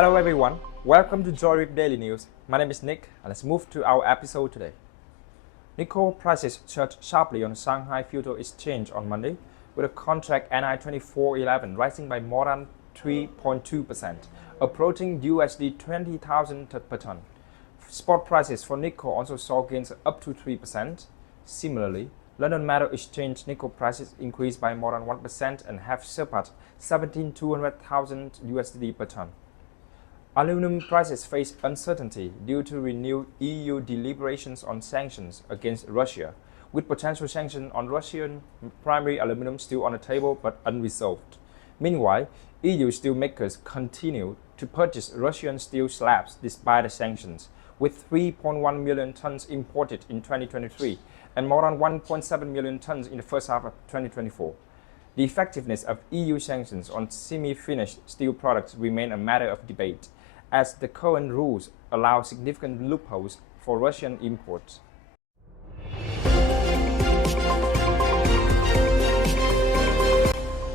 Hello everyone, welcome to Joy with Daily News. My name is Nick and let's move to our episode today. Nickel prices surged sharply on Shanghai Futures Exchange on Monday, with a contract NI 2411 rising by more than 3.2%, approaching USD 20,000 per ton. Spot prices for nickel also saw gains up to 3%. Similarly, London Metal Exchange nickel prices increased by more than 1% and have surpassed 17,200,000 USD per ton. Aluminum prices face uncertainty due to renewed EU deliberations on sanctions against Russia, with potential sanctions on Russian primary aluminum still on the table but unresolved. Meanwhile, EU steelmakers continue to purchase Russian steel slabs despite the sanctions, with 3.1 million tons imported in 2023 and more than 1.7 million tons in the first half of 2024. The effectiveness of EU sanctions on semi-finished steel products remain a matter of debate, as the current rules allow significant loopholes for Russian imports.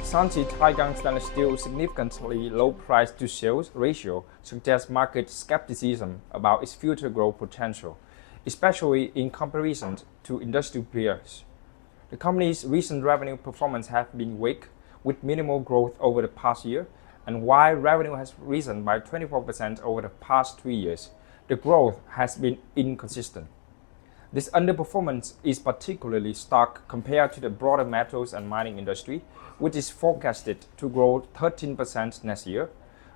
Shanxi Taigang stainless steel's significantly low price-to-sales ratio suggests market skepticism about its future growth potential, especially in comparison to industrial peers. The company's recent revenue performance has been weak, with minimal growth over the past year, and while revenue has risen by 24% over the past 3 years, the growth has been inconsistent. This underperformance is particularly stark compared to the broader metals and mining industry, which is forecasted to grow 13% next year.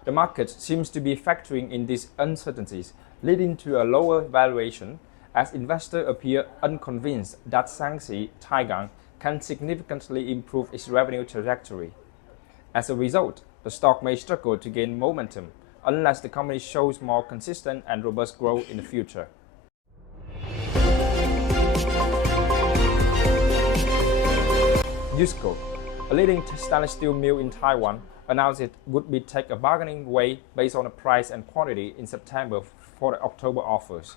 The market seems to be factoring in these uncertainties, leading to a lower valuation, as investors appear unconvinced that Shanxi Taigang can significantly improve its revenue trajectory. As a result, the stock may struggle to gain momentum unless the company shows more consistent and robust growth in the future. Yusco, a leading stainless steel mill in Taiwan, announced it would take a bargaining way based on the price and quantity in September for the October offers.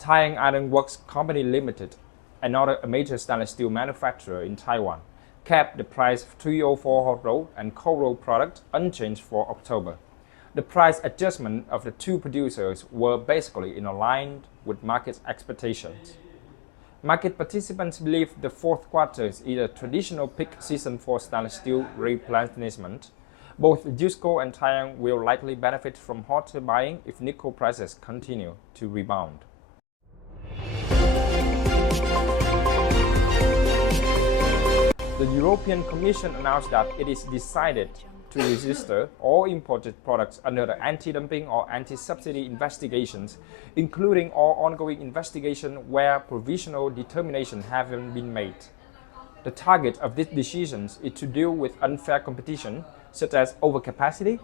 Tang Iron Works Company Limited, another major stainless steel manufacturer in Taiwan, kept the price of 304 hot rolled and cold rolled product unchanged for October. The price adjustment of the two producers were basically in line with market expectations. Market participants believe the fourth quarter is a traditional peak season for stainless steel replenishment. Both Yusco and Taiwan will likely benefit from hotter buying if nickel prices continue to rebound. The European Commission announced that it is decided to register all imported products under the anti-dumping or anti-subsidy investigations, including all ongoing investigations where provisional determinations haven't been made. The target of these decisions is to deal with unfair competition, such as overcapacity.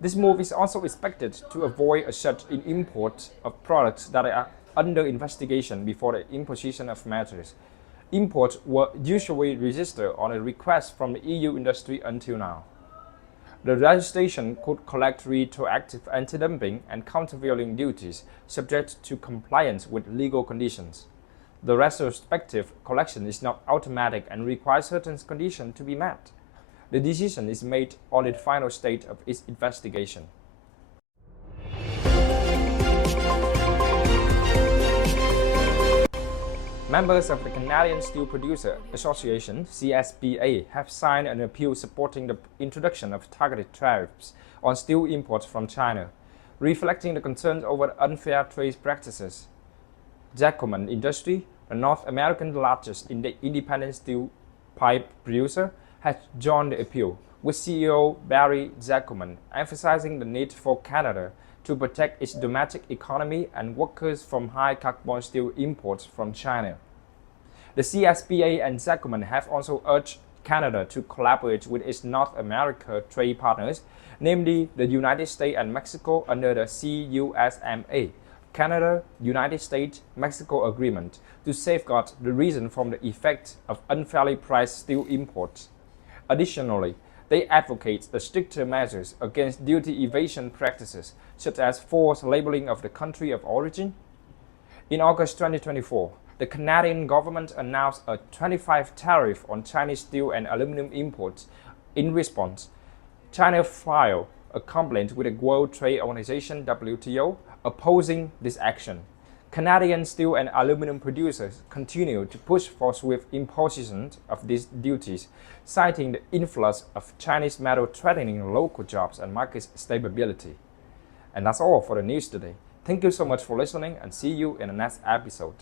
This move is also expected to avoid a surge in imports of products that are under investigation before the imposition of measures. Imports were usually registered on a request from the EU industry until now. The registration could collect retroactive anti-dumping and countervailing duties subject to compliance with legal conditions. The retrospective collection is not automatic and requires certain conditions to be met. The decision is made on the final stage of its investigation. Members of the Canadian Steel Producer Association (CSPA) have signed an appeal supporting the introduction of targeted tariffs on steel imports from China, reflecting the concerns over unfair trade practices. Jacobman Industries, the North American largest independent steel pipe producer, has joined the appeal, with CEO Barry Jacobman emphasizing the need for Canada to protect its domestic economy and workers from high-carbon steel imports from China. The CSPA and Jacobman have also urged Canada to collaborate with its North America trade partners, namely the United States and Mexico, under the CUSMA, Canada-United States-Mexico Agreement, to safeguard the region from the effect of unfairly priced steel imports. Additionally, they advocate the stricter measures against duty evasion practices, such as forced labeling of the country of origin. In August 2024, the Canadian government announced a 25% tariff on Chinese steel and aluminum imports. In response, China filed a complaint with the World Trade Organization (WTO) opposing this action. Canadian steel and aluminum producers continue to push for swift imposition of these duties, citing the influx of Chinese metal threatening local jobs and market stability. And that's all for the news today. Thank you so much for listening and see you in the next episode.